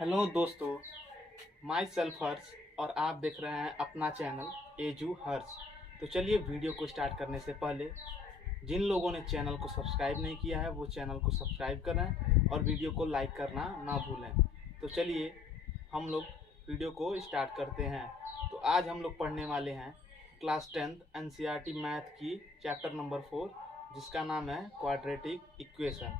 Hello दोस्तों, my self हर्ष और आप देख रहे हैं अपना चैनल एजू हर्ष। तो चलिए वीडियो को स्टार्ट करने से पहले जिन लोगों ने चैनल को सब्सक्राइब नहीं किया है वो चैनल को सब्सक्राइब करें और वीडियो को लाइक करना ना भूलें। तो चलिए हम लोग वीडियो को स्टार्ट करते हैं। तो आज हम लोग पढ़ने वाले हैं क्लास 10th एनसीईआरटी मैथ की चैप्टर नंबर 4 जिसका नाम है क्वाड्रेटिक इक्वेशन।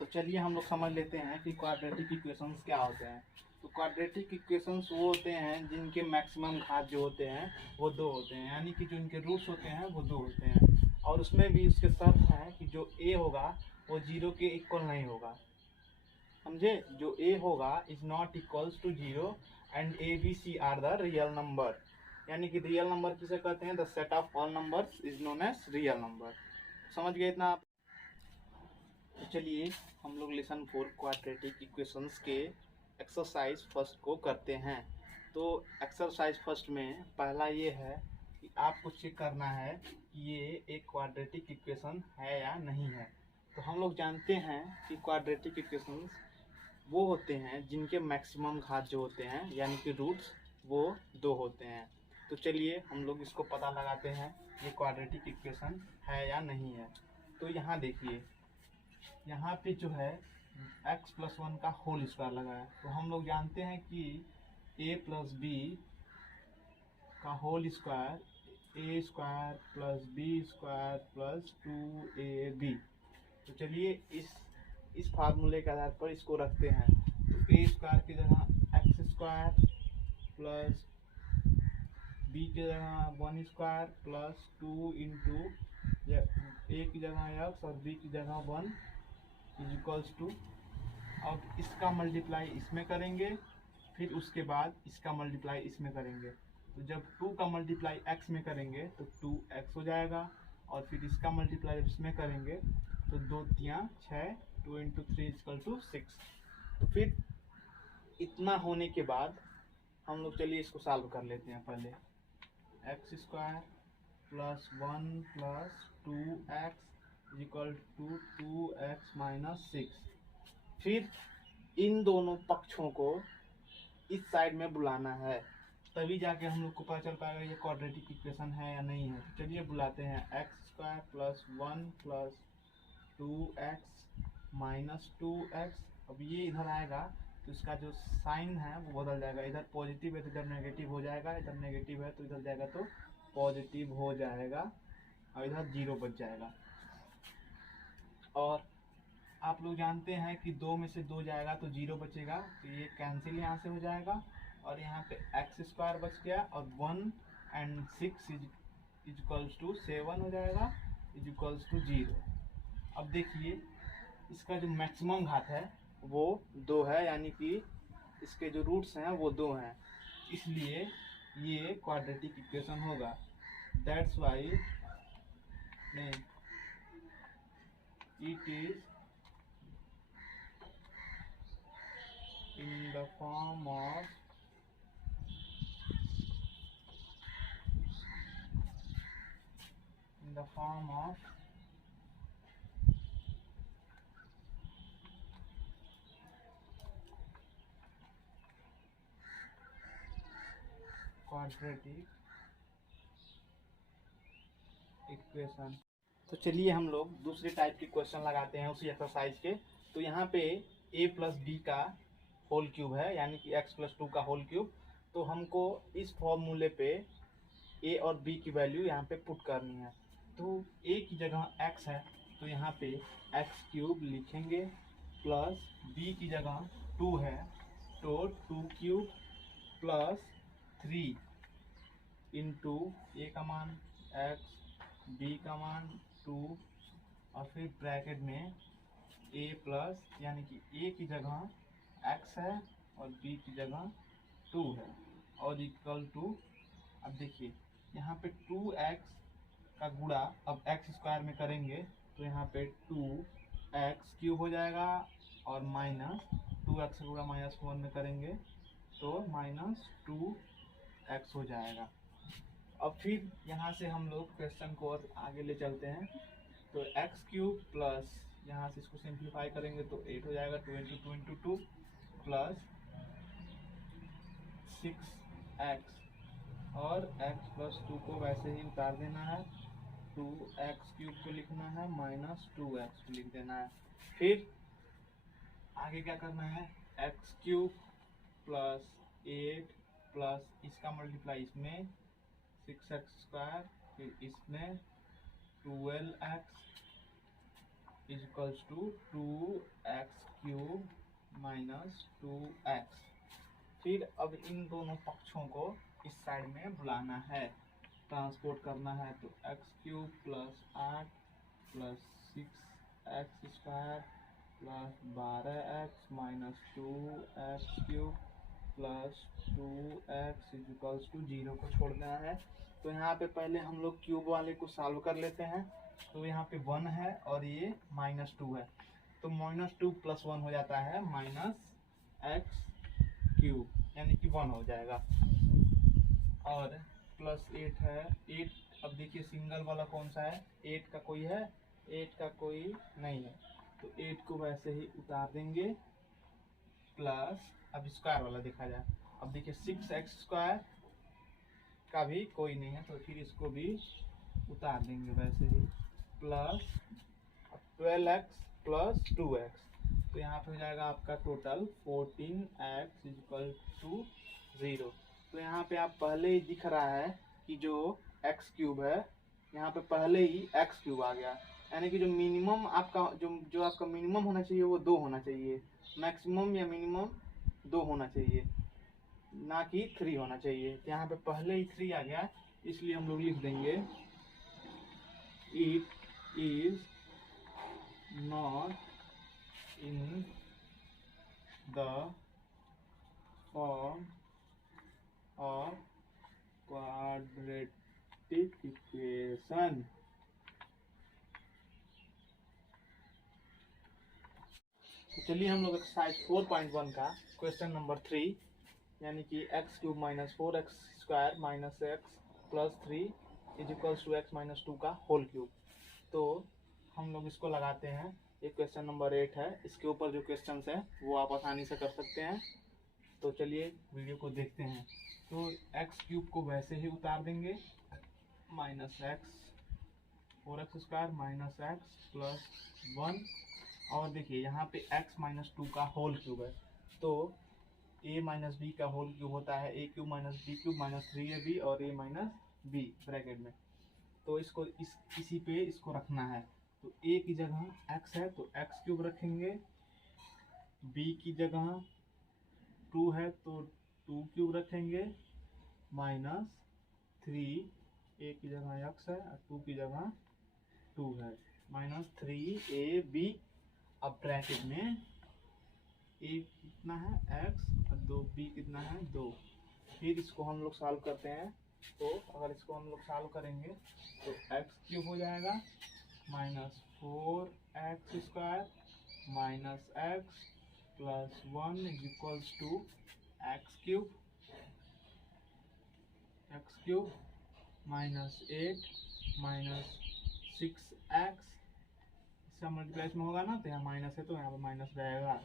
तो चलिए हम लोग समझ लेते हैं कि क्वाड्रेटिक इक्वेशंस क्या होते हैं। तो क्वाड्रेटिक इक्वेशंस वो होते हैं जिनके मैक्सिमम घात जो होते हैं वो दो होते हैं, यानी कि जो इनके रूट्स होते हैं वो दो होते हैं। और उसमें भी उसके शर्त है कि जो ए होगा वो 0 के इक्वल नहीं होगा, समझे। जो ए होगा is not equals to 0 and a b c are the real number, यानी कि रियल नंबर किसे कहते हैं, the set of all numbers is known as real number. समझ गए इतना आप। तो चलिए हम लोग लेसन 4 क्वाड्रेटिक इक्वेशंस के एक्सरसाइज फर्स्ट को करते हैं। तो एक्सरसाइज फर्स्ट में पहला ये है कि आपको चेक करना है कि ये एक क्वाड्रेटिक इक्वेशन है या नहीं है। तो हम लोग जानते हैं कि क्वाड्रेटिक इक्वेशंस वो होते हैं जिनके मैक्सिमम घात जो होते हैं यानी कि रूट्स वो दो होते हैं। तो चलिए हम लोग इसको पता लगाते हैं ये क्वाड्रेटिक इक्वेशन है या नहीं है। तो यहाँ देखिए, यहाँ पे जो है x+1 का होल स्क्वायर लगा है। तो हम लोग जानते हैं कि a+b का होल स्क्वायर a²+b²+2ab। तो चलिए इस फार्मूले के आधार पर इसको रखते हैं। तो a² की जगह x² प्लस b की जगह 1² प्लस 2 इंटू a की जगह x और b की जगह 1 इज इक्वल्स टू, अब इसका मल्टीप्लाई इसमें करेंगे, फिर उसके बाद इसका मल्टीप्लाई इसमें करेंगे। तो जब 2 का मल्टीप्लाई x में करेंगे तो 2x हो जाएगा, और फिर इसका मल्टीप्लाई इसमें करेंगे तो 2 3 6, 2 इंटू 3 इक्वल टू 6। तो फिर इतना होने के बाद हम लोग चलिए इसको सॉल्व कर लेते हैं। पहले x² plus 1 plus 2x equal to 2x minus 6। फिर इन दोनों पक्षों को इस साइड में बुलाना है, तभी जाके हम लोग को पता चल पाएगा ये क्वाड्रेटिक इक्वेशन है या नहीं है। तो चलिए बुलाते हैं x² plus 1 plus 2x minus 2x। अब ये इधर आएगा तो इसका जो साइन है वो बदल जाएगा, इधर पॉजिटिव है तो इधर नेगेटिव हो जाएगा, इधर नेगेटिव है तो इधर जाएगा तो पॉजिटिव हो जाएगा, और इधर 0 बच जाएगा। और आप लोग जानते हैं कि 2 में से 2 जाएगा तो 0 बचेगा, तो ये कैंसिल यहाँ से हो जाएगा, और यहाँ पे x² बच गया, और 1 एंड 6 इज इक्वल्स टू 7 हो जाएगा, इज इक्वल्स टू 0। अब देखिए इसका जो मैक्सिमम घात है वो 2 है, यानी कि इसके जो रूट्स हैं वो 2 हैं, इसलिए ये क्वाड्रेटिक इक्वेशन होगा। That's why it is in the form of quadratic equation. तो चलिए हम लोग दूसरे टाइप के क्वेश्चन लगाते हैं उसी एक्सरसाइज के। तो यहाँ पे a+b का होल क्यूब है, यानी कि x+2 का होल क्यूब। तो हमको इस फॉर्मूले पे a और b की वैल्यू यहाँ पे पुट करनी है। तो a की जगह x है तो यहाँ पे x³ लिखेंगे, प्लस b की जगह 2 है तो 2³ प्लस 3 इंटू a का मान x, b का मान 2, और फिर ब्रैकेट में a प्लस, यानी कि a की जगह x है और b की जगह 2 है, और इक्वल टू, अब देखिए यहाँ पे 2x का गुणा अब x² में करेंगे तो यहाँ पे 2x³ हो जाएगा, और माइनस 2x का गुणा -1 में करेंगे तो -2x हो जाएगा। अब फिर यहाँ से हम लोग क्वेश्चन को और आगे ले चलते हैं। तो x³ प्लस यहाँ से इसको सिंप्लीफाई करेंगे तो 8 हो जाएगा, 2 इंटू 2 प्लस 6x और x प्लस 2 को वैसे ही उतार देना है, 2x क्यूब को लिखना है माइनस 2x को लिख देना है। फिर आगे क्या करना है, x क्यूब प्लस 8 प्लस इसका मल्टीप्लाई इसमें 6x स्क्वायर, फिर इसमें 12x is equals to 2x cube minus 2x। फिर अब इन दोनों पक्षों को इस साइड में बुलाना है, ट्रांसपोर्ट करना है, तो x cube plus 8 plus 6x square plus 12x minus 2x cube plus 2x is equals to 0 को छोड़ देना है। तो यहाँ पे पहले हम लोग क्यूब वाले को सॉल्व कर लेते हैं। तो यहाँ पे 1 है और ये माइनस 2 है, तो माइनस 2 प्लस 1 हो जाता है माइनस x क्यूब, यानी कि 1 हो जाएगा। और प्लस 8 है, 8 अब देखिए सिंगल वाला कौन सा है, 8 का कोई है, 8 का कोई नहीं है, तो 8 को वैसे ही उतार देंगे, प्लस अब स्क्वायर वाला देखा जाए। अब देखिए 6x स्क्वायर का भी कोई नहीं है, तो फिर इसको भी उतार देंगे वैसे ही, प्लस 12x प्लस 2x, तो यहाँ पे हो जाएगा आपका total 14x is equal to 0। तो यहाँ पे आप पहले ही दिख रहा है कि जो x क्यूब है यहाँ पे पहले ही x क्यूब आ गया, यानी कि जो मिनिमम आपका जो आपका मिनिमम होना चाहिए वो 2 होना चाहिए, मैक्सिमम या मिनिमम 2 होना चाहिए, ना कि 3 होना चाहिए। यहाँ पे पहले ही 3 आ गया, इसलिए हम लोग लिख देंगे it is not in the form of quadratic equation. तो चलिए हम लोग एक्सरसाइज 4.1 का क्वेश्चन नंबर 3, यानी कि x cube minus 4x square minus x plus 3 is equals to x minus 2 का होल क्यूब। तो हम लोग इसको लगाते हैं, ये क्वेश्चन नंबर 8 है, इसके ऊपर जो क्वेश्चंस है वो आप आसानी से कर सकते हैं। तो चलिए वीडियो को देखते हैं। तो x क्यूब को वैसे ही उतार देंगे, minus x 4x square minus x plus 1, और देखिए यहाँ पे x माइनस 2 का होल क्यूब है, तो a माइनस बी का होल क्यूब होता है a cube minus b cube minus 3ab और a माइनस b ब्रैकेट में। तो इसको इसी पे इसको रखना है, तो a की जगह x है तो x क्यूब रखेंगे, b की जगह 2 है तो 2 क्यूब रखेंगे, माइनस 3, a की जगह x है और 2 की जगह 2 है, माइनस 3ab। अब ब्रैकेट में a कितना है x और 2b कितना है 2। फिर इसको हम लोग सॉल्व करते हैं, तो अगर इसको हम लोग सॉल्व करेंगे तो x क्यूब हो जाएगा minus 4x square minus x plus 1 is equals to x cube minus 8 minus 6x, इसका मल्टीप्लाई में होगा ना, तो यहाँ माइनस है तो यहाँ पर माइनस रहेगा,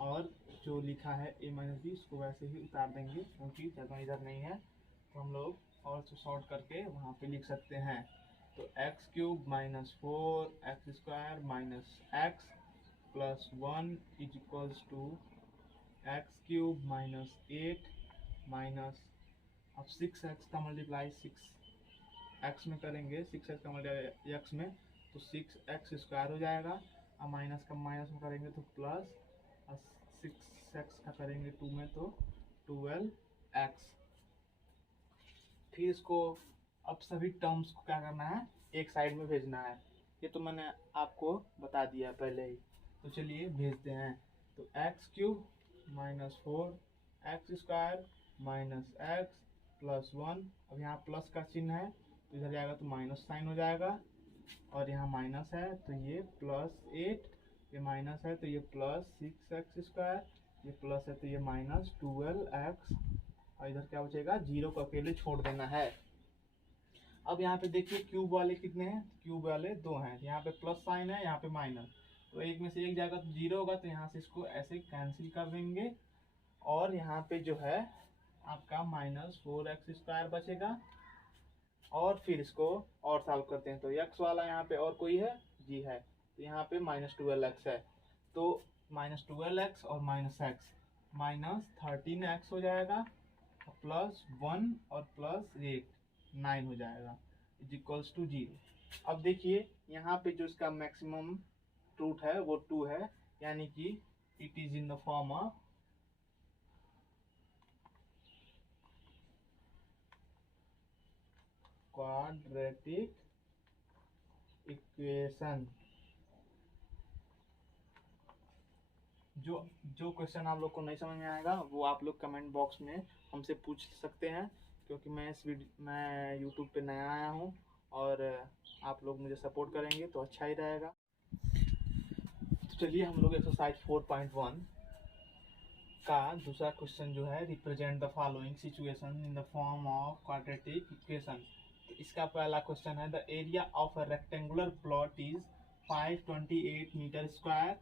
और जो लिखा है a माइनस बी इसको वैसे ही उतार देंगे, क्योंकि जगह इधर नहीं है तो हम लोग और शॉर्ट करके वहाँ पे लिख सकते हैं। तो x cube minus 4x square minus x plus 1 is equals to x cube minus 8 minus, अब 6x का मल्टीप्लाई 6x में करेंगे, 6x का मल्टीप्लाई x में तो 6x स्क्वायर हो जाएगा, अब माइनस का माइनस में करेंगे तो प्लस, और 6x का करेंगे 2 में तो 12x। फिर इसको अब सभी टर्म्स को क्या करना है, एक साइड में भेजना है, ये तो मैंने आपको बता दिया पहले ही। तो चलिए भेजते हैं, तो x cube minus 4x square minus x plus 1, अब यहाँ प्लस का चिन्ह है तो इधर जाएगा तो माइनस साइन हो जाएगा, और यहाँ माइनस है तो ये प्लस 8, ये माइनस है तो ये प्लस 6x स्क्वायर, ये प्लस है तो ये माइनस 12x, और इधर क्या बचेगा 0 को अकेले छोड़ देना है। अब यहाँ पे देखिए क्यूब वाले कितने हैं, क्यूब वाले 2 हैं, यहाँ पे प्लस साइन है यहाँ पे माइनस, तो एक में से एक जाएगा तो 0 होगा, तो यहाँ से इसको ऐसे कैंसिल कर देंगे, और यहाँ पे जो है आपका -4x² बचेगा। और फिर इसको और सॉल्व करते हैं तो x वाला यहाँ पे और कोई है जी है, तो यहाँ पे -12x है, तो -12x और -x -13x हो जाएगा, +1 और +8 9 हो जाएगा, इज 0। अब देखिए यहाँ पे जो इसका मैक्सिमम रूट है वो 2 है, यानी कि it is in the form of quadratic equation. जो क्वेश्चन आप लोग को नहीं समझ में आएगा वो आप लोग कमेंट बॉक्स में हमसे पूछ सकते हैं, क्योंकि मैं यूट्यूब पे नया आया हूँ और आप लोग मुझे सपोर्ट करेंगे तो अच्छा ही रहेगा। तो चलिए हम लोग एक्सरसाइज 4.1 का दूसरा क्वेश्चन जो है, represent the following situation in the form of quadratic equation. तो इसका पहला क्वेश्चन है, the area of a rectangular plot is 528 metre square,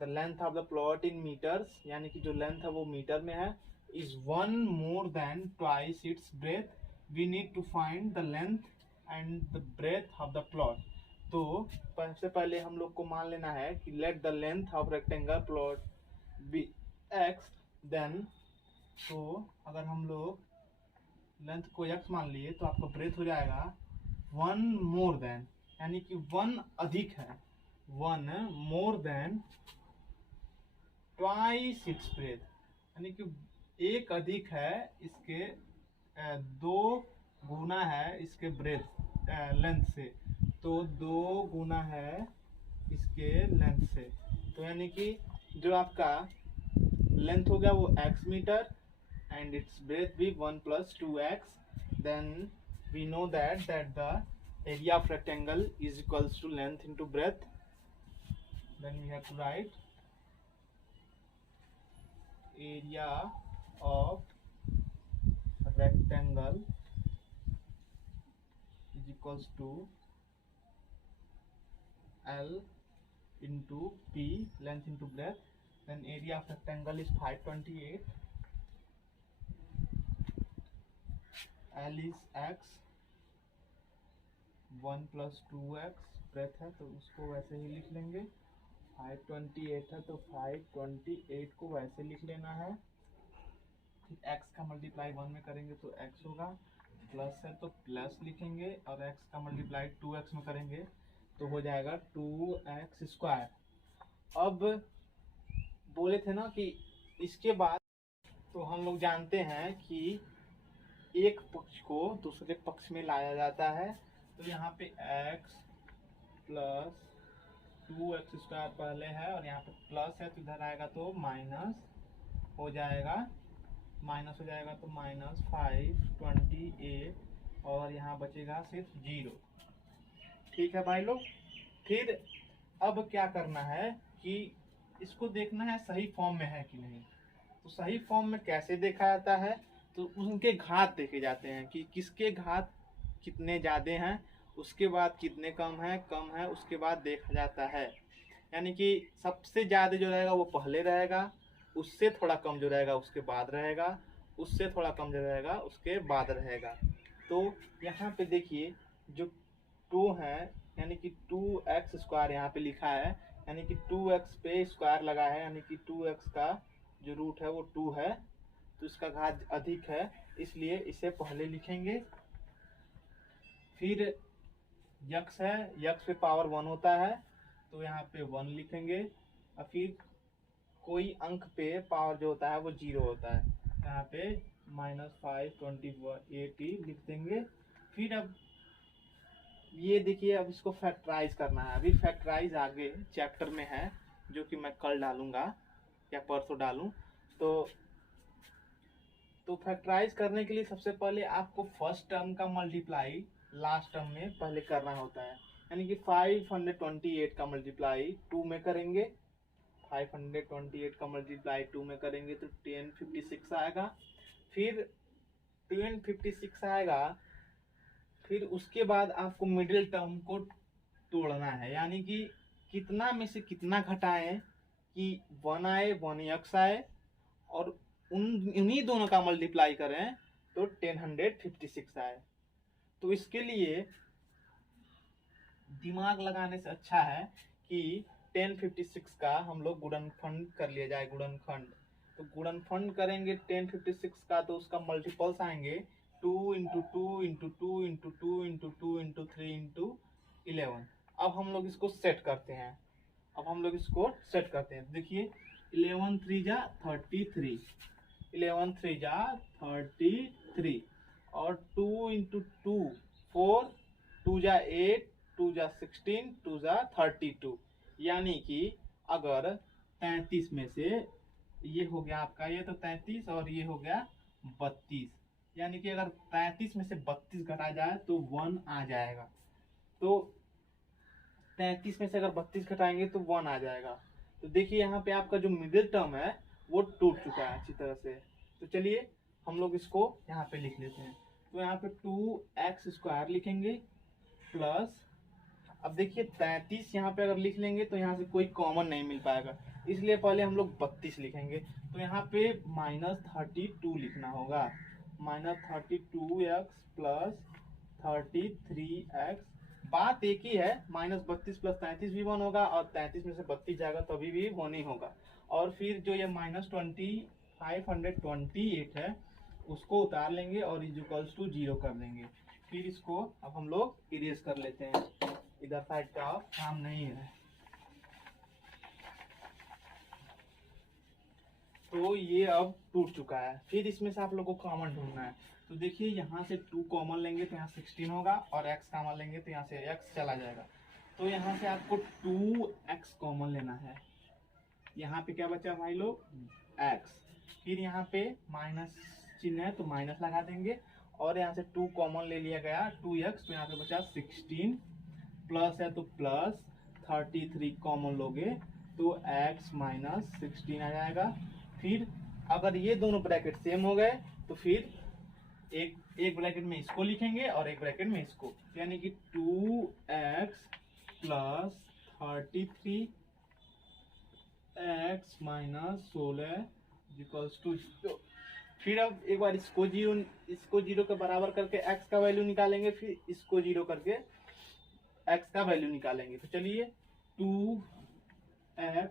the length of the plot in metres, यानी कि जो लेंथ है वो मीटर में है, is 1 more than twice its breadth, we need to find the length and the breadth of the plot. तो सबसे पहले हम लोग को मान लेना है कि let the length of rectangular plot be x, then तो अगर हम लोग लेंथ को x मान लिए तो आपका ब्रेथ हो जाएगा 1 मोर देन, यानी कि 1 अधिक है, 1 more than twice its breath, यानी कि एक अधिक है इसके 2 गुना है इसके ब्रेथ लेंथ से, तो 2 गुना है इसके लेंथ से, तो यानी कि जो आपका लेंथ हो गया वो x metre and its breadth भी 1 + 2x, then we know that the area of rectangle is equals to length into breadth, then we have to write area of rectangle is equals to L into P, length into breadth, then area of rectangle is 528, L is x, 1 + 2x breadth है तो उसको वैसे ही लिख लेंगे, 528 है तो 528 को वैसे लिख लेना है, फिर x का मल्टीप्लाई 1 में करेंगे तो x होगा, प्लस है तो प्लस लिखेंगे, और x का मल्टीप्लाई 2x में करेंगे तो हो जाएगा 2x²। अब बोले थे ना कि इसके बाद तो हम लोग जानते हैं कि एक पक्ष को दूसरे पक्ष में लाया जाता है, तो यहाँ पे x + 2x² पहले है और यहाँ पे प्लस है तो इधर आएगा तो माइनस हो जाएगा, तो -528 और यहाँ बचेगा सिर्फ 0। ठीक है भाई लोग, फिर अब क्या करना है कि इसको देखना है सही फॉर्म में है कि नहीं। तो सही फॉर्म में कैसे देखा जाता है, तो उनके घात देखे जाते हैं कि किसके घात कितने ज़्यादा हैं, उसके बाद कितने कम है उसके बाद देखा जाता है, यानी कि सबसे ज़्यादा जो रहेगा वो पहले रहेगा, उससे थोड़ा कम जो रहेगा उसके बाद रहेगा, उससे थोड़ा कम जो रहेगा उसके बाद रहेगा। तो यहाँ पे देखिए जो 2 है, यानी कि 2x² यहाँ पे लिखा है, यानी कि 2x पे स्क्वायर लगा है, यानी कि 2x का जो रूट है वो 2 है, तो इसका घात अधिक है इसलिए इसे पहले लिखेंगे। फिर x है, x पे पावर 1 होता है तो यहाँ पे 1 लिखेंगे, और फिर कोई अंक पे पावर जो होता है वो 0 होता है, यहाँ पे -528 लिख देंगे। फिर अब ये देखिए, अब इसको फैक्टराइज करना है, अभी फैक्टराइज आगे चैप्टर में है जो कि मैं कल डालूंगा या परसों डालूं। तो फैक्टराइज करने के लिए सबसे पहले आपको फर्स्ट टर्म का मल्टीप्लाई लास्ट टर्म में पहले करना होता है, यानी कि 528 का मल्टीप्लाई 2 में करेंगे, 528 का मल्टीप्लाई 2 में करेंगे तो 1056 आएगा, फिर 1056 आएगा, फिर उसके बाद आपको मिडिल टर्म को तोड़ना है, यानी कि कितना में से कितना घटाएं कि 1 आए 1x आए, और उन्हीं दोनों का मल्टीप्लाई करें तो 1056 आए। तो इसके लिए दिमाग लगाने से अच्छा है कि 1056 का हम लोग गुणनखंड कर लिया जाए, गुणनखंड। तो गुणनखंड करेंगे 1056 का तो उसका मल्टीपल्स आएंगे 2 into 2 into 2 into 2 into 2 into 3 into 11। अब हम लोग इसको सेट करते हैं, देखिए 11 3 जा 33, 11 3 जा 33 और 2 इंटू 2 4, 2 जा 8, 2 जा 16, 2 जा 32। यानी कि अगर 33 में से ये हो गया आपका, ये तो 33 और ये हो गया 32, यानी कि अगर 33 में से 32 घटा जाए तो 1 आ जाएगा। तो 33 में से अगर 32 घटाएंगे तो 1 आ जाएगा। तो देखिए यहाँ पे आपका जो मिडिल टर्म है वो टूट चुका है अच्छी तरह से। तो चलिए हम लोग इसको यहाँ पे लिख लेते हैं। तो यहाँ पे 2x² लिखेंगे प्लस, अब देखिए 33 यहाँ पे अगर लिख लेंगे तो यहाँ से कोई कॉमन नहीं मिल पाएगा, इसलिए पहले हम लोग 32 लिखेंगे। तो यहाँ पे -32 लिखना होगा, -32x प्लस 33x। बात एक ही है, -32 प्लस 33 भी 1 होगा और 33 में से 32 जाएगा तभी भी 1 ही होगा। और फिर जो ये -2528 है उसको उतार लेंगे और इक्वल्स टू 0 कर देंगे। फिर इसको अब हम लोग इरेज कर लेते हैं, इधर साइड का काम नहीं है। तो ये अब टूट चुका है। फिर इसमें से आप लोगों को कॉमन ढूंढना है। तो देखिए यहाँ से 2 कॉमन लेंगे तो यहाँ 16 होगा और x कॉमन लेंगे तो यहाँ से x चला जाएगा। तो यहाँ से आपको 2x कॉमन लेना है। यहाँ पे क्या बचा भाई लोग, x। फिर यहाँ पे माइनस चिन्ह है तो माइनस लगा देंगे और यहाँ से 2 कॉमन ले लिया गया 2x, तो यहाँ पे बचा 16, प्लस है तो प्लस 33 कॉमन लोगे तो x माइनस 16 आ जाएगा। फिर अगर ये दोनों ब्रैकेट सेम हो गए तो फिर एक ब्रैकेट में इसको लिखेंगे और एक ब्रैकेट में इसको, यानी कि 2x plus 33x minus 16 equals to 0। फिर अब एक बार इसको जीरो के बराबर करके x का वैल्यू निकालेंगे, फिर इसको 0 करके x का वैल्यू निकालेंगे। तो चलिए 2x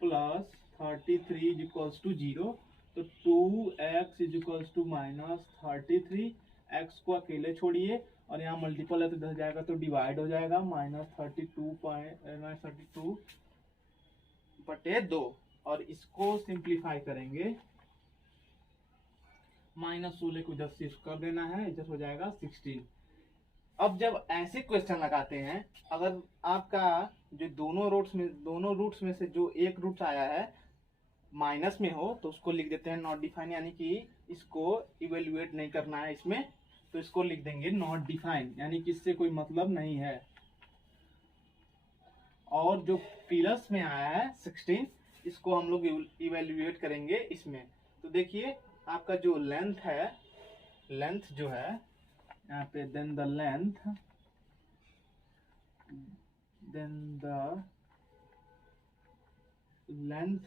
प्लस 33 इक्वल्स टू 0, तो 2x इक्वल्स टू -33। x को अकेले छोड़िए और यहाँ मल्टीपल है तो 10 जाएगा तो डिवाइड हो जाएगा, -32/2 और इसको सिंप्लीफाई करेंगे, -16 को 10 से कर देना है, इधर हो जाएगा 16। अब जब ऐसे क्वेश्चन लगाते हैं, अगर आपका जो दोनों रूट्स में से जो एक रूट आया है माइनस में हो तो उसको लिख देते हैं नॉट डिफाइन, यानी कि इसको इवेल्युएट नहीं करना है इसमें, तो इसको लिख देंगे नॉट डिफाइन, यानी कि इससे कोई मतलब नहीं है। और जो प्लस में आया है 16, इसको हम लोग इवेल्युएट करेंगे इसमें। तो देखिए आपका जो लेंथ जो है यहाँ पे, देन द लेंथ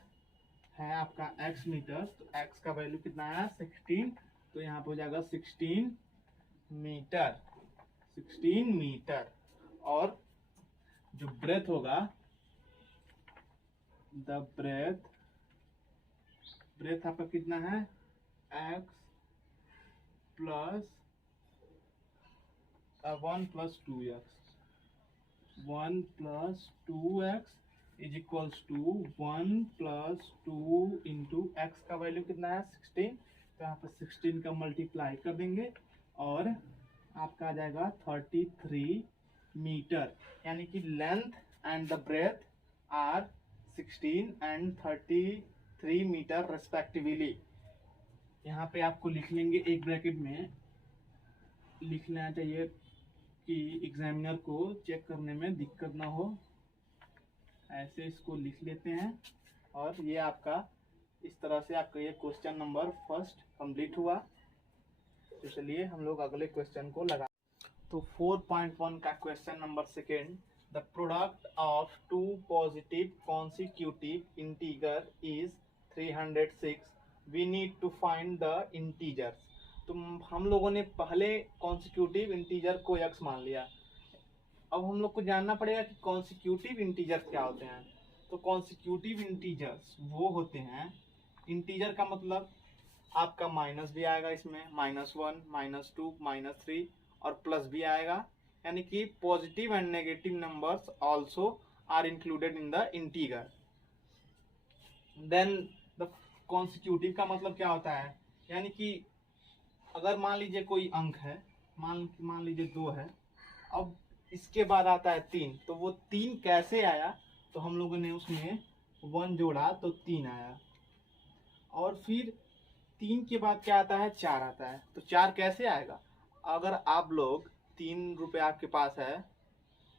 है आपका x मीटर, तो x का वैल्यू कितना है 16, तो यहाँ पे हो जाएगा 16 मीटर। और जो ब्रेथ होगा, द ब्रेथ आपका कितना है x plus 1 plus 2x is equals to 1 plus 2 into x का वैल्यू कितना है 16, तो यहाँ पर 16 का मल्टीप्लाई कर देंगे और आपका आ जाएगा 33 मीटर, यानी कि length and the breadth are 16 and 33 metre respectively. यहाँ पे आपको लिख लेंगे, एक ब्रैकेट में लिख लेना चाहिए कि एग्जामिनर को चेक करने में दिक्कत ना हो, ऐसे इसको लिख लेते हैं। और ये आपका इस तरह से आपका ये क्वेश्चन नंबर फर्स्ट कंप्लीट हुआ। तो चलिए हम लोग अगले क्वेश्चन को लगा। तो 4.1 का question number second, the product of two positive consecutive integer is 306 we need to find the integers. तो हम लोगों ने पहले कॉन्सिक्यूटिव इंटीजर को x मान लिया। अब हम लोग को जानना पड़ेगा कि कॉन्सिक्यूटिव इंटीजर्स क्या होते हैं। तो कॉन्सिक्यूटिव इंटीजर्स वो होते हैं, इंटीजर का मतलब आपका माइनस भी आएगा इसमें, -1, -2, -3 और प्लस भी आएगा, यानी कि positive and negative numbers also are included in the integer. Then the consecutive का मतलब क्या होता है, यानी कि अगर मान लीजिए कोई अंक है, मान लीजिए 2 है, अब इसके बाद आता है 3, तो वो 3 कैसे आया, तो हम लोगों ने उसमें 1 जोड़ा तो 3 आया। और फिर 3 के बाद क्या आता है, 4 आता है, तो 4 कैसे आएगा। अगर आप लोग 3 रुपये आपके पास है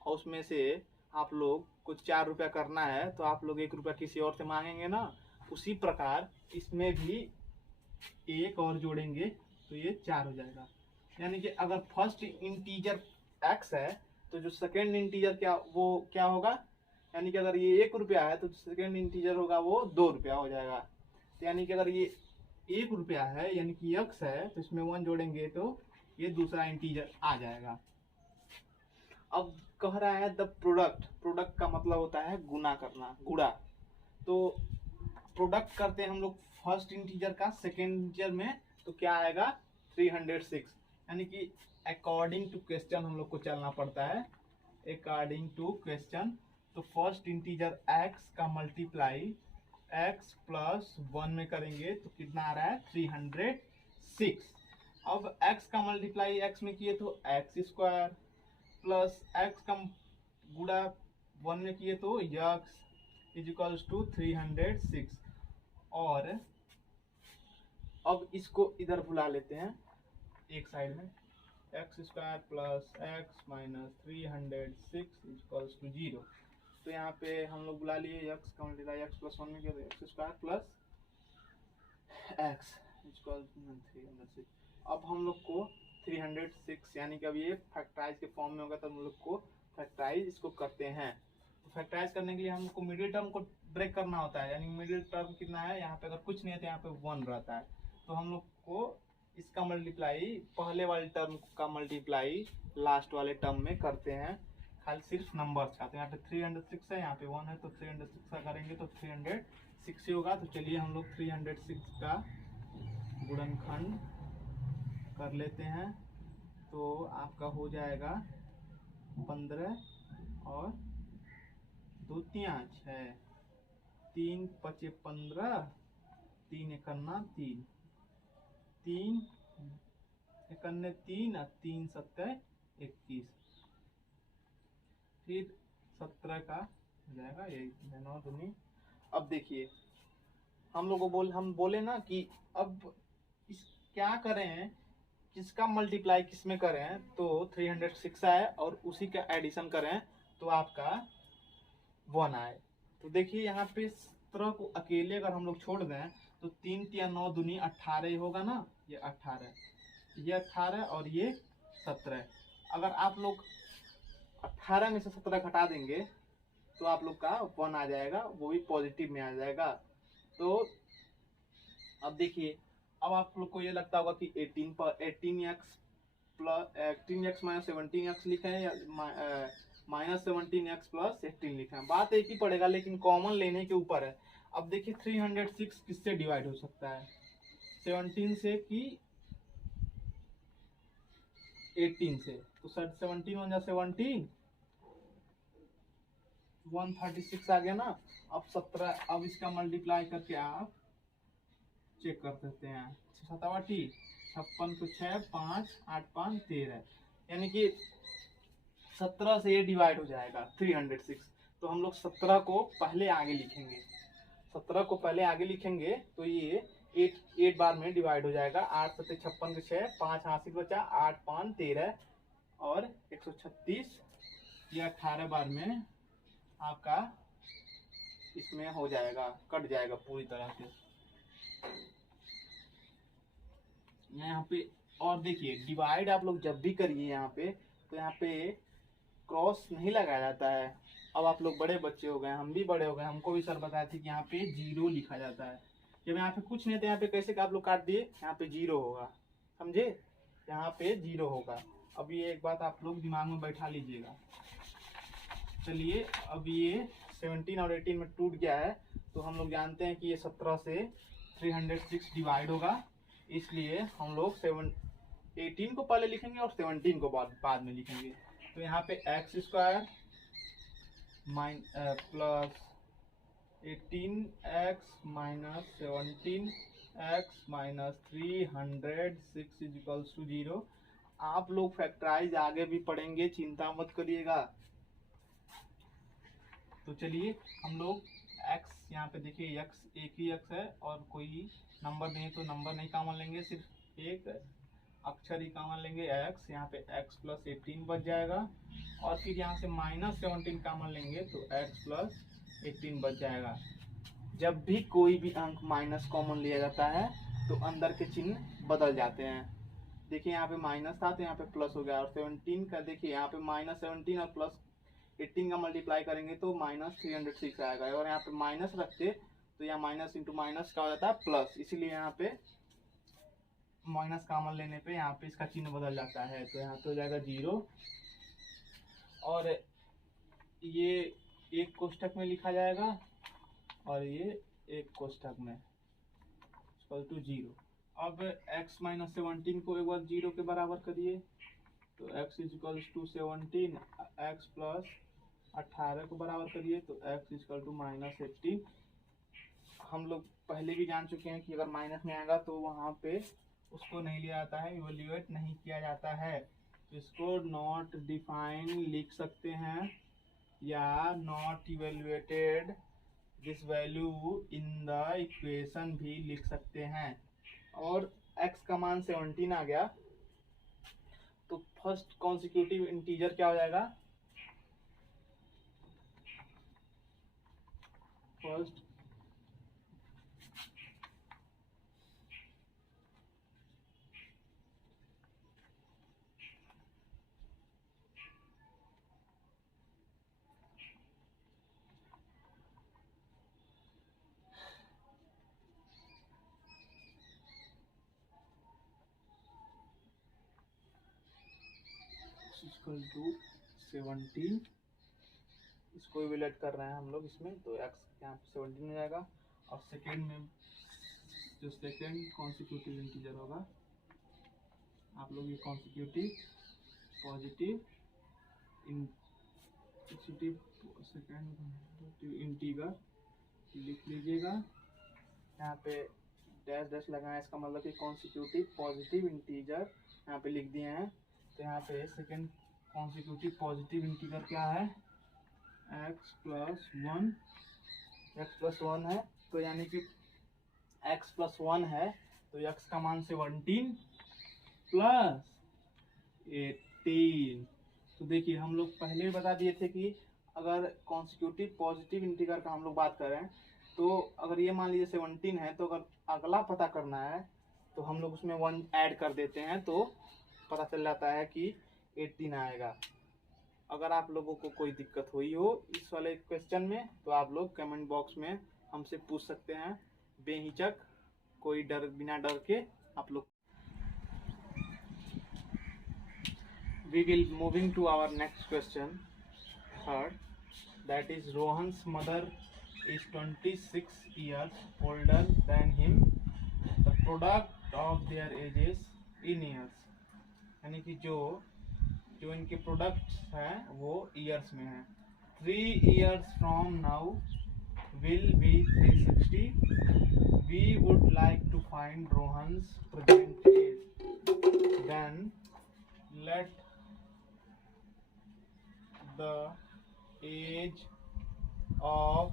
और उसमें से आप लोग कुछ 4 रुपया करना है, तो आप लोग 1 रुपया किसी और से मांगेंगे ना। उसी प्रकार इसमें भी 1 और जोड़ेंगे तो ये 4 हो जाएगा। यानी कि अगर फर्स्ट इंटीजर x है तो जो सेकेंड इंटीजर वो क्या होगा, यानी कि अगर ये 1 रुपया है तो सेकेंड इंटीजर होगा वो 2 रुपया हो जाएगा। तो यानी कि अगर ये 1 रुपया है यानी कि x है, तो इसमें 1 जोड़ेंगे तो ये दूसरा इंटीजर आ जाएगा। अब कह रहा है द प्रोडक्ट का मतलब होता है गुना करना, गुणा। तो प्रोडक्ट करते हैं हम लोग फर्स्ट इंटीजर का सेकेंड इंटीजर में, तो क्या आएगा 306। यानी कि अकॉर्डिंग टू क्वेश्चन हम लोग को चलना पड़ता है, अकॉर्डिंग टू क्वेश्चन। तो फर्स्ट इंटीजर x का मल्टीप्लाई x प्लस 1 में करेंगे तो कितना आ रहा है 306। अब x का मल्टीप्लाई x में किए तो x स्क्वायर प्लस x का गुणा 1 में किए तो x इजिकल्स टू 306। और अब इसको इधर बुला लेते हैं एक साइड में, x square plus x minus 306 equals to 0। तो यहाँ पे हम लोग बुला लिए एक्स का मल्टीप्लाई एक्स प्लस 1 में किया तो x square plus x equals to 306। अब हम लोग को 306 यानी कि अब ये फैक्टराइज के फॉर्म में होगा, तो हम लोग को फैक्टराइज इसको करते हैं। तो फैक्टराइज करने के लिए हमको मिडिल टर्म को ब्रेक करना होता है, यानी मिडिल टर्म कितना है, यहाँ पे अगर कुछ नहीं है तो यहाँ पे 1 रहता है। तो हम लोग को इसका मल्टीप्लाई पहले वाले टर्म का मल्टीप्लाई लास्ट वाले टर्म में करते हैं, खाली सिर्फ नंबर्स का। तो यहाँ पे 306 है, यहाँ पे 1 है, तो 306 का करेंगे तो 306 ही होगा। तो चलिए हम लोग 306 का गुणनखंड कर लेते हैं, तो आपका हो जाएगा 15 और 2 तिया 6, 3 पचे 15, 3 एकन्ना 3, 3 एकन्ने 3 और 3 सत्ते 21, फिर 17 का हो जाएगा यही 9 दूनी। अब देखिए हम बोले ना कि अब इस क्या करें, किसका मल्टीप्लाई किस में करें, तो 306 आए और उसी का एडिशन करें तो आपका 1 आए। तो देखिए यहाँ पे 17 को अकेले अगर हम लोग छोड़ दें तो 3 तिया 9 दूनी 18 होगा ना, ये 18 और ये 17। अगर आप लोग 18 में से 17 घटा देंगे तो आप लोग का 1 आ जाएगा, वो भी पॉजिटिव में आ जाएगा। तो अब देखिए, अब आप लोग को ये लगता होगा कि 18x माइनस 17x लिखे हैं या माइनस 17x प्लस 18 लिखे हैं, बात एक ही पड़ेगा, लेकिन कॉमन लेने के ऊपर है। अब देखिए 306 किससे डिवाइड हो सकता है, 17 से कि 18 से। तो 17 1 17, 136 आ गया ना। अब 17, अब इसका मल्टीप्लाई करके आप चेक कर सकते हैं, 7 56 को 6 5 8 5 13, यानी कि 17 से ये डिवाइड हो जाएगा 306। तो हम लोग 17 को पहले आगे लिखेंगे, 17 को पहले आगे लिखेंगे तो ये 8 बार में डिवाइड हो जाएगा। 8 7 56 6, 5 80 बचा, 8 5 13 और 136, ये 18 बार में आपका इसमें हो जाएगा, कट जाएगा पूरी तरह से यहाँ पे। और देखिए डिवाइड आप लोग जब भी करिए यहाँ पे, तो यहाँ पे क्रॉस नहीं लगाया जाता है। अब आप लोग बड़े बच्चे हो गए, हम भी बड़े हो गए, हमको भी सर बताया थे कि यहाँ पे 0 लिखा जाता है। जब यहाँ पे कुछ नहीं तो यहाँ पे कैसे आप लोग काट दिए, यहाँ पे 0 होगा, समझे, यहाँ पे 0 होगा। अब ये एक बात आप लोग दिमाग में बैठा लीजिएगा। चलिए अब ये 17 और 18 में टूट गया है, तो हम लोग जानते हैं कि ये 17 से 306 डिवाइड होगा, इसलिए हम लोग 18 को पहले लिखेंगे और 17 को बाद में लिखेंगे। तो यहाँ पे x square plus 18x minus 17x minus 306 is equals to 0। आप लोग फैक्टराइज आगे भी पढ़ेंगे, चिंता मत करिएगा। तो चलिए हम लोग x यहाँ पे देखिए, x एक ही x है और कोई नंबर नहीं, तो नंबर नहीं कॉमन लेंगे, सिर्फ एक अक्षर ही कॉमन लेंगे x। यहाँ पे x प्लस 18 बच जाएगा और फिर यहाँ से माइनस 17 कॉमन लेंगे तो x प्लस 18 बच जाएगा। जब भी कोई भी अंक माइनस कॉमन लिया जाता है तो अंदर के चिन्ह बदल जाते हैं। देखिए यहाँ पे माइनस था तो यहाँ पे प्लस हो गया, और 17 का देखिए यहाँ पे माइनस 17 और प्लस 18 का मल्टीप्लाई करेंगे तो माइनस 306 आएगा, और यहाँ पे माइनस रखते तो यहाँ माइनस इंटू माइनस का हो जाता है प्लस, इसीलिए यहाँ पे माइनस कॉमन लेने पे यहाँ पे इसका चिन्ह बदल जाता है। तो यहाँ पे हो जाएगा 0, और ये एक कोष्ठक में लिखा जाएगा और ये एक कोष्ठक में, इक्वल टू 0। अब x माइनस 17 को एक बार 0 के बराबर करिए, तो x equals to 17, x plus 18 को बराबर करिए तो x इक्वल टू माइनस 18। हम लोग पहले भी जान चुके हैं कि अगर माइनस में आएगा तो वहाँ पे उसको नहीं लिया जाता है, इवेल्युएट नहीं किया जाता है, इसको नॉट डिफाइन लिख सकते हैं या not evaluated this value in the equation भी लिख सकते हैं। और x का मान 17 आ गया तो फर्स्ट कॉन्सिक्यूटिव इंटीजर क्या हो जाएगा, फर्स्ट इक्वल टू 17, इसको इवेल्युएट कर रहे हैं हम लोग इसमें, तो x यहाँ पे 17 हो जाएगा। और सेकेंड में जो सेकेंड कॉन्सिक्यूटिव इंटीजर होगा, आप लोग ये कॉन्सिक्यूटिव पॉजिटिव सेकेंड इंटीजर लिख लीजिएगा। यहाँ पे डैश डैश लगाएं, इसका मतलब कि कॉन्सिक्यूटिव पॉजिटिव इंटीजर यहाँ पे लिख दिए हैं। तो यहाँ पे सेकेंड कॉन्सिक्यूटिव पॉजिटिव इंटीजर क्या है, x प्लस 1 है, तो यानी कि x प्लस 1 है तो x का मान 17 प्लस 18। तो देखिए हम लोग पहले भी बता दिए थे कि अगर कॉन्सिक्यूटिव पॉजिटिव इंटीजर का हम लोग बात करें तो अगर ये मान लीजिए 17 है, तो अगर अगला पता करना है तो हम लोग उसमें 1 ऐड कर देते हैं तो पता चल जाता है कि 18 आएगा। अगर आप लोगों को कोई दिक्कत हुई हो इस वाले क्वेश्चन में तो आप लोग कमेंट बॉक्स में हमसे पूछ सकते हैं, बेहिचक, कोई डर बिना डर के आप लोग। We will moving to our next question, third, that is Rohan's mother is 26 years older than him. The product of their ages in years, यानी कि जो इनके प्रोडक्ट्स हैं वो ईयर्स में हैं। 3 years from now will be 360. We would like to find Rohan's present age. Then let the age of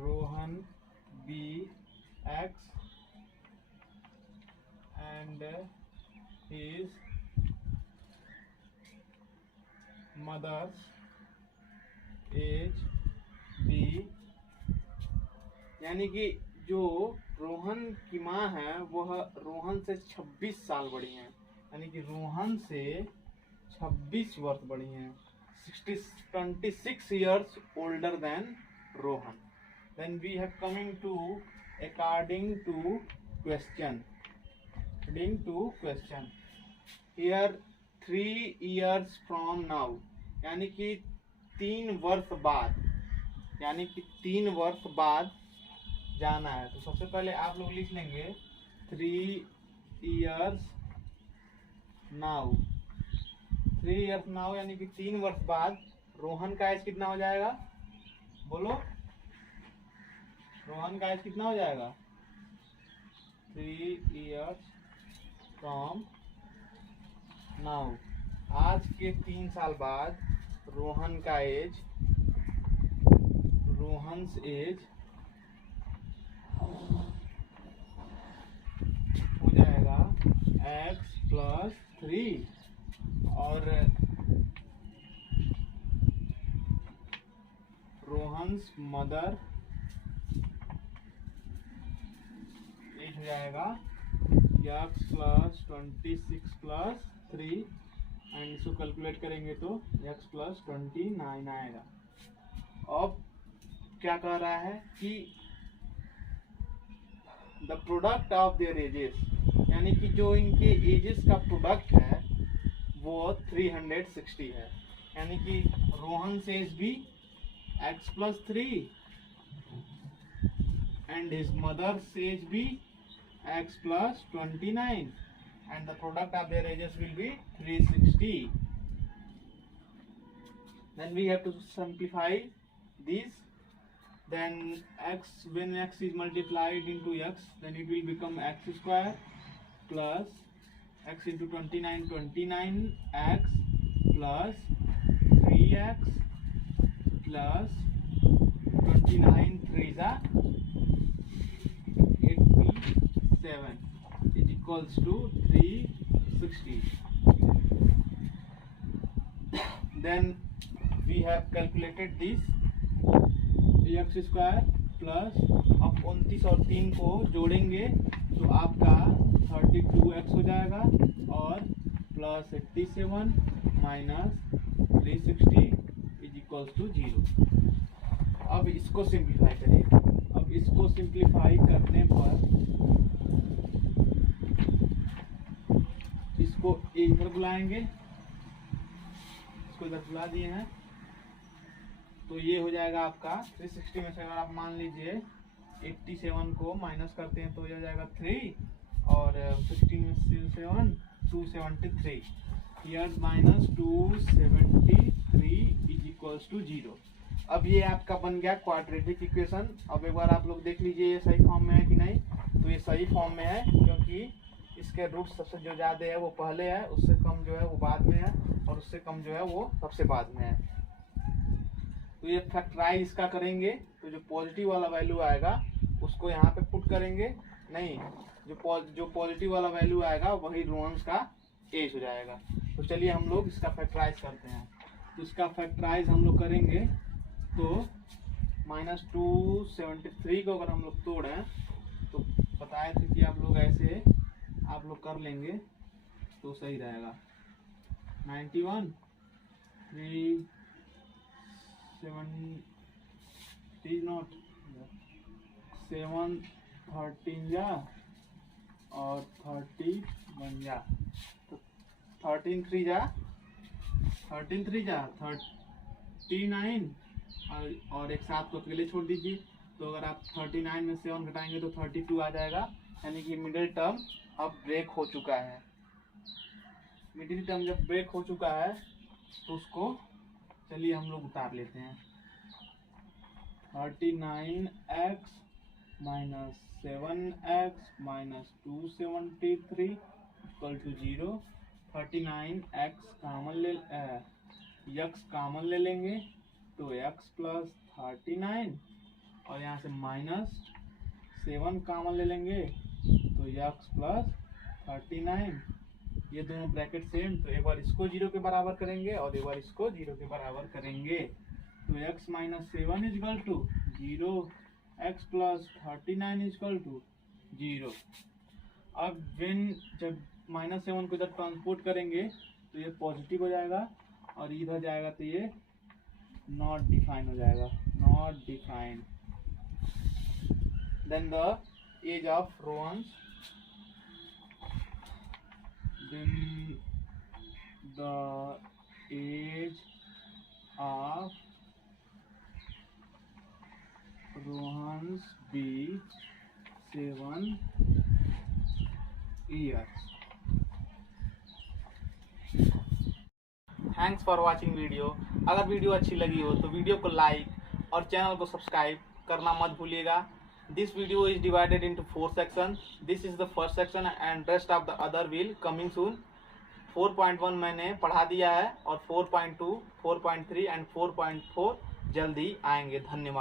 Rohan be x and his mother's age be, यानी कि जो रोहन की माँ है वह रोहन से 26 साल बड़ी हैं, यानी कि रोहन से 26 वर्ष बड़ी हैं। 26 years older than Rohan. Then we have coming to according to question. Here 3 years from now, यानी कि 3 वर्ष बाद, यानी कि 3 वर्ष बाद जाना है। तो सबसे पहले आप लोग लिख लेंगे 3 years now। 3 years now यानी कि 3 वर्ष बाद रोहन का एज कितना हो जाएगा? बोलो, रोहन का एज कितना हो जाएगा? 3 years from now, आज के 3 साल बाद रोहन का एज, रोहन्स एज हो जाएगा x + 3 और रोहन्स मदर एज हो जाएगा x + 26 + 3 एंड इसको कैलकुलेट करेंगे तो x + 29 आएगा। अब क्या कह रहा है कि the product of their edges, यानी कि जो इनके एजेस का प्रोडक्ट है वो 360 है, यानी कि रोहन एज भी x + 3 and his mother age भी x + 29 and the product of their ages will be 360. Then we have to simplify these. Then x, when x is multiplied into x, then it will become x² plus x into 29, 29x plus 3x plus 29 3s are 87 is equals to 360. Then we have calculated this x² plus, अब 29 और 3 को जोड़ेंगे तो आपका 32x हो जाएगा और plus 87 minus 360 is equals to 0। अब इसको सिंप्लीफाई करिए। अब इसको सिंप्लीफाई करने पर इसको इधर बुलाएंगे, इसको इधर बुला दिए हैं तो ये हो जाएगा आपका 360 में से अगर आप मान लीजिए 87 को माइनस करते हैं तो ये हो जाएगा 3 और 16 में से 7 273 here minus 273 is equals to 0। अब ये आपका बन गया क्वाड्रेटिक इक्वेशन। अब एक बार आप लोग देख लीजिए ये सही फॉर्म में है कि नहीं। तो ये सही फॉर्म में है क्योंकि इसके रूट सबसे जो ज़्यादा है वो पहले है, उससे कम जो है वो बाद में है और उससे कम जो है वो सबसे बाद में है। तो ये फैक्टराइज इसका करेंगे तो जो पॉजिटिव वाला वैल्यू आएगा उसको यहाँ पे पुट करेंगे, नहीं जो पॉजिटिव वाला वैल्यू आएगा वही रोहन्स का एज हो जाएगा। तो चलिए हम लोग इसका फैक्टराइज करते हैं। तो इसका फैक्टराइज हम लोग करेंगे तो माइनस 273 को अगर हम लोग तोड़ें तो बताए थे कि आप लोग ऐसे आप लोग कर लेंगे तो सही रहेगा। 91 3 7 नॉट 7 13 जा और 31 जा तो 13 3 जा 39 और एक साथ को अकेले छोड़ दीजिए। तो अगर आप 39 में 7 घटाएंगे तो 32 आ जाएगा, यानी कि मिडिल टर्म अब ब्रेक हो चुका है। मिडिल टर्म जब ब्रेक हो चुका है तो उसको चलिए हम लोग उतार लेते हैं। 39x minus 7x minus 273 equal to 0। 39x common ले x कामन ले लेंगे तो x प्लस 39 और यहाँ से माइनस 7 कामन ले लेंगे तो x प्लस 39। ये दोनों ब्रैकेट सेम, तो एक बार इसको 0 के बराबर करेंगे और एक बार इसको 0 के बराबर करेंगे तो x minus 7 is equal to 0, x plus 39 is equal to 0। अब जब माइनस 7 को इधर ट्रांसपोर्ट करेंगे तो ये पॉजिटिव हो जाएगा और इधर जाएगा तो ये नॉट डिफाइन हो जाएगा, not define. then the age of Rohan, then the age of Rohan's be 7 years. Thanks for watching video. अगर वीडियो अच्छी लगी हो तो वीडियो को लाइक और चैनल को सब्सक्राइब करना मत भूलिएगा। This video is divided into 4 section. This is the first section and rest of the other will coming soon. 4.1 मैंने पढ़ा दिया है और 4.2, 4.3 एंड 4.4 जल्दी आएंगे। धन्यवाद।